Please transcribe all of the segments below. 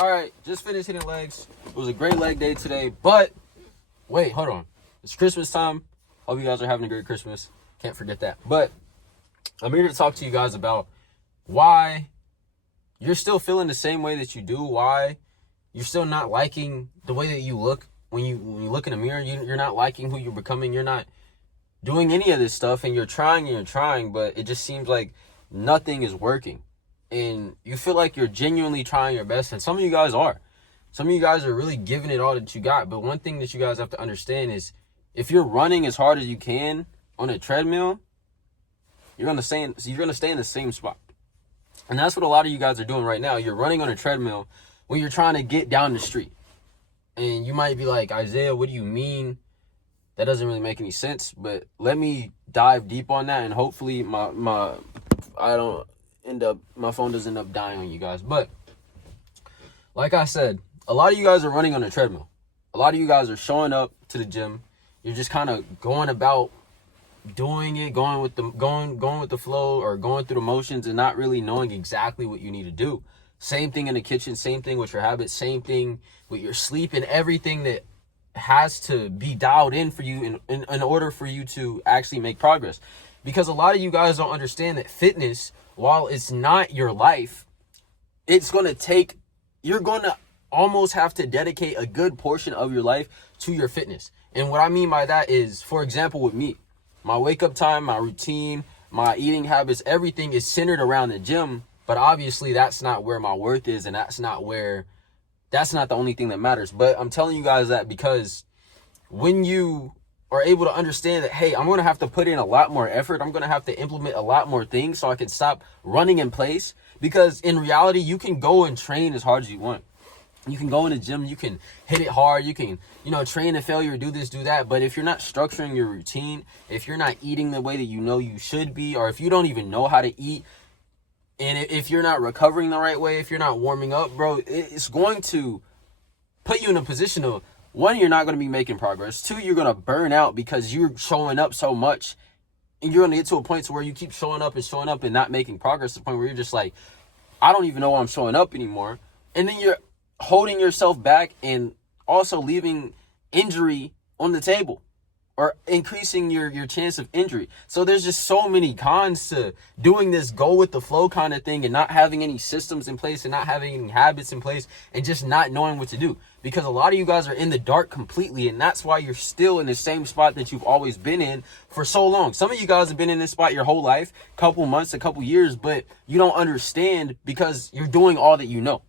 All right, just finished hitting legs. It was a great leg day today, but wait, hold on. It's Christmas time. Hope you guys are having a great Christmas. Can't forget that. But I'm here to talk to you guys about why you're still feeling the same way that you do, why you're still not liking the way that you look when you look in the mirror. You're not liking who you're becoming. You're not doing any of this stuff, and you're trying, but it just seems like nothing is working. And you feel like you're genuinely trying your best, and some of you guys are. Some of you guys are really giving it all that you got. But one thing that you guys have to understand is if you're running as hard as you can on a treadmill, you're gonna stay in the same spot. And that's what a lot of you guys are doing right now. You're running on a treadmill when you're trying to get down the street. And you might be like, Isaiah, what do you mean? That doesn't really make any sense. But let me dive deep on that, and hopefully my phone doesn't end up dying on you guys. But like I said, a lot of you guys are running on a treadmill. A lot of you guys are showing up to the gym. You're just kind of going about doing it, going with the flow, or going through the motions and not really knowing exactly what you need to do. Same thing in the kitchen, same thing with your habits, same thing with your sleep, and everything that has to be dialed in for you in order for you to actually make progress. Because a lot of you guys don't understand that fitness, while it's not your life, you're going to almost have to dedicate a good portion of your life to your fitness. And what I mean by that is, for example, with me, my wake up time, my routine, my eating habits, everything is centered around the gym. But obviously that's not where my worth is, and that's not the only thing that matters. But I'm telling you guys that because when you are able to understand that, hey, I'm going to have to put in a lot more effort, I'm going to have to implement a lot more things so I can stop running in place. Because in reality, you can go and train as hard as you want. You can go in the gym, you can hit it hard, you can, train to failure, do this, do that. But if you're not structuring your routine, if you're not eating the way that you know you should be, or if you don't even know how to eat, and if you're not recovering the right way, if you're not warming up, bro, it's going to put you in a position of, one, you're not going to be making progress. Two, you're going to burn out because you're showing up so much. And you're going to get to a point to where you keep showing up and not making progress, to the point where you're just like, I don't even know why I'm showing up anymore. And then you're holding yourself back and also leaving injury on the table, or increasing your chance of injury. So there's just so many cons to doing this go with the flow kind of thing, and not having any systems in place, and not having any habits in place, and just not knowing what to do. Because a lot of you guys are in the dark completely, and that's why you're still in the same spot that you've always been in for so long. Some of you guys have been in this spot your whole life, couple months, a couple years, but you don't understand because you're doing all that you know.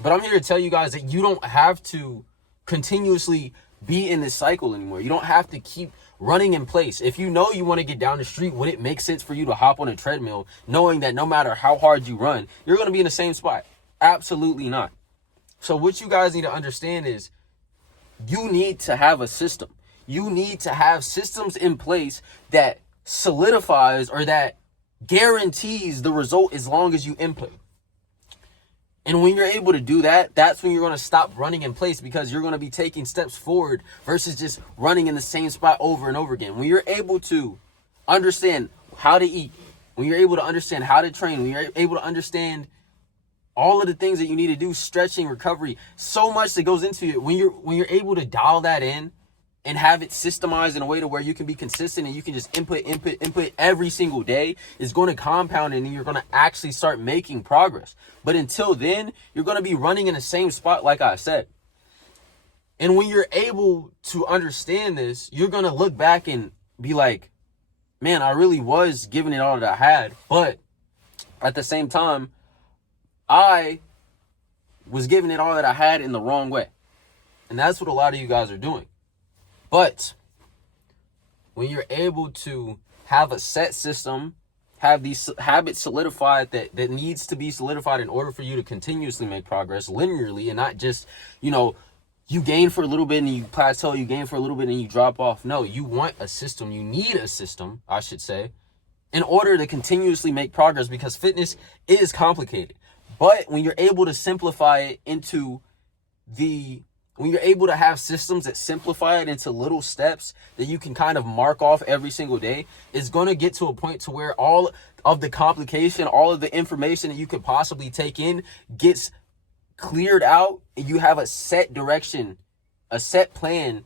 But I'm here to tell you guys that you don't have to continuously be in this cycle anymore. You don't have to keep running in place. If you know you want to get down the street, would it make sense for you to hop on a treadmill knowing that no matter how hard you run, you're going to be in the same spot? Absolutely not. So what you guys need to understand is you need to have a system. You need to have systems in place that solidifies or that guarantees the result as long as you input. And when you're able to do that, that's when you're going to stop running in place, because you're going to be taking steps forward versus just running in the same spot over and over again. When you're able to understand how to eat, when you're able to understand how to train, when you're able to understand all of the things that you need to do, stretching, recovery, so much that goes into it. When you're able to dial that in and have it systemized in a way to where you can be consistent and you can just input every single day, is going to compound, and then you're going to actually start making progress. But until then, you're going to be running in the same spot, like I said. And when you're able to understand this, you're going to look back and be like, man, I really was giving it all that I had. But at the same time, I was giving it all that I had in the wrong way. And that's what a lot of you guys are doing. But when you're able to have a set system, have these habits solidified that needs to be solidified in order for you to continuously make progress linearly, and not just, you gain for a little bit and you plateau, you gain for a little bit and you drop off. No, you want a system. You need a system, I should say, in order to continuously make progress, because fitness is complicated. But when you're able to simplify it when you're able to have systems that simplify it into little steps that you can kind of mark off every single day, it's going to get to a point to where all of the complication, all of the information that you could possibly take in gets cleared out, and you have a set direction, a set plan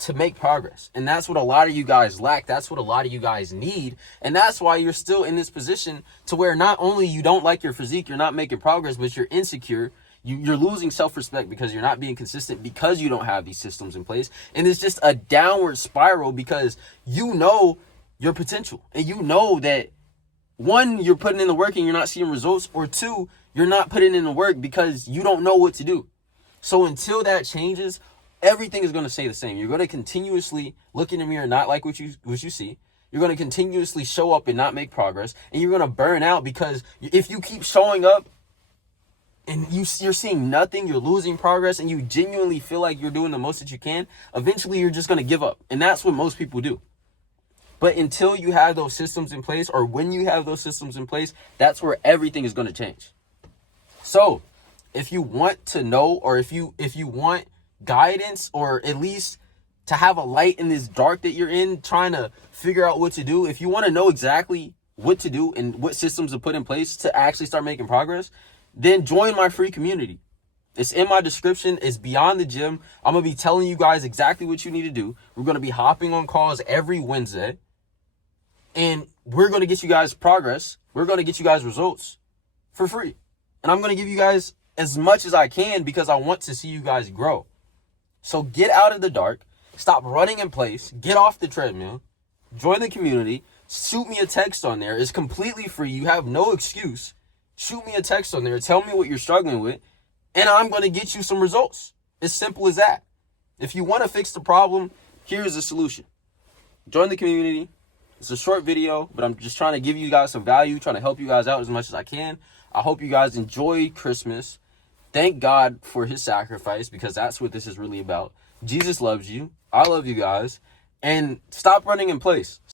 to make progress. And that's what a lot of you guys lack. That's what a lot of you guys need. And that's why you're still in this position to where not only you don't like your physique, you're not making progress, but you're insecure. You're losing self-respect because you're not being consistent, because you don't have these systems in place. And it's just a downward spiral because you know your potential. And you know that, one, you're putting in the work and you're not seeing results, or two, you're not putting in the work because you don't know what to do. So until that changes, everything is going to stay the same. You're going to continuously look in the mirror and not like what you see. You're going to continuously show up and not make progress. And you're going to burn out because if you keep showing up and you're seeing nothing, you're losing progress, and you genuinely feel like you're doing the most that you can, eventually you're just going to give up. And that's what most people do. But until you have those systems in place, or when you have those systems in place, that's where everything is going to change. So if you want to know, or if you want guidance, or at least to have a light in this dark that you're in, trying to figure out what to do, if you want to know exactly what to do and what systems to put in place to actually start making progress, then join my free community. It's in my description. It's Beyond the Gym. I'm going to be telling you guys exactly what you need to do. We're going to be hopping on calls every Wednesday, and we're going to get you guys progress. We're going to get you guys results for free. And I'm going to give you guys as much as I can because I want to see you guys grow. So get out of the dark, stop running in place, get off the treadmill, join the community, shoot me a text on there. It's completely free. You have no excuse. Shoot me a text on there. Tell me what you're struggling with, and I'm going to get you some results. As simple as that. If you want to fix the problem, here's the solution. Join the community. It's a short video, but I'm just trying to give you guys some value, trying to help you guys out as much as I can. I hope you guys enjoy Christmas. Thank God for his sacrifice, because that's what this is really about. Jesus loves you. I love you guys. And stop running in place.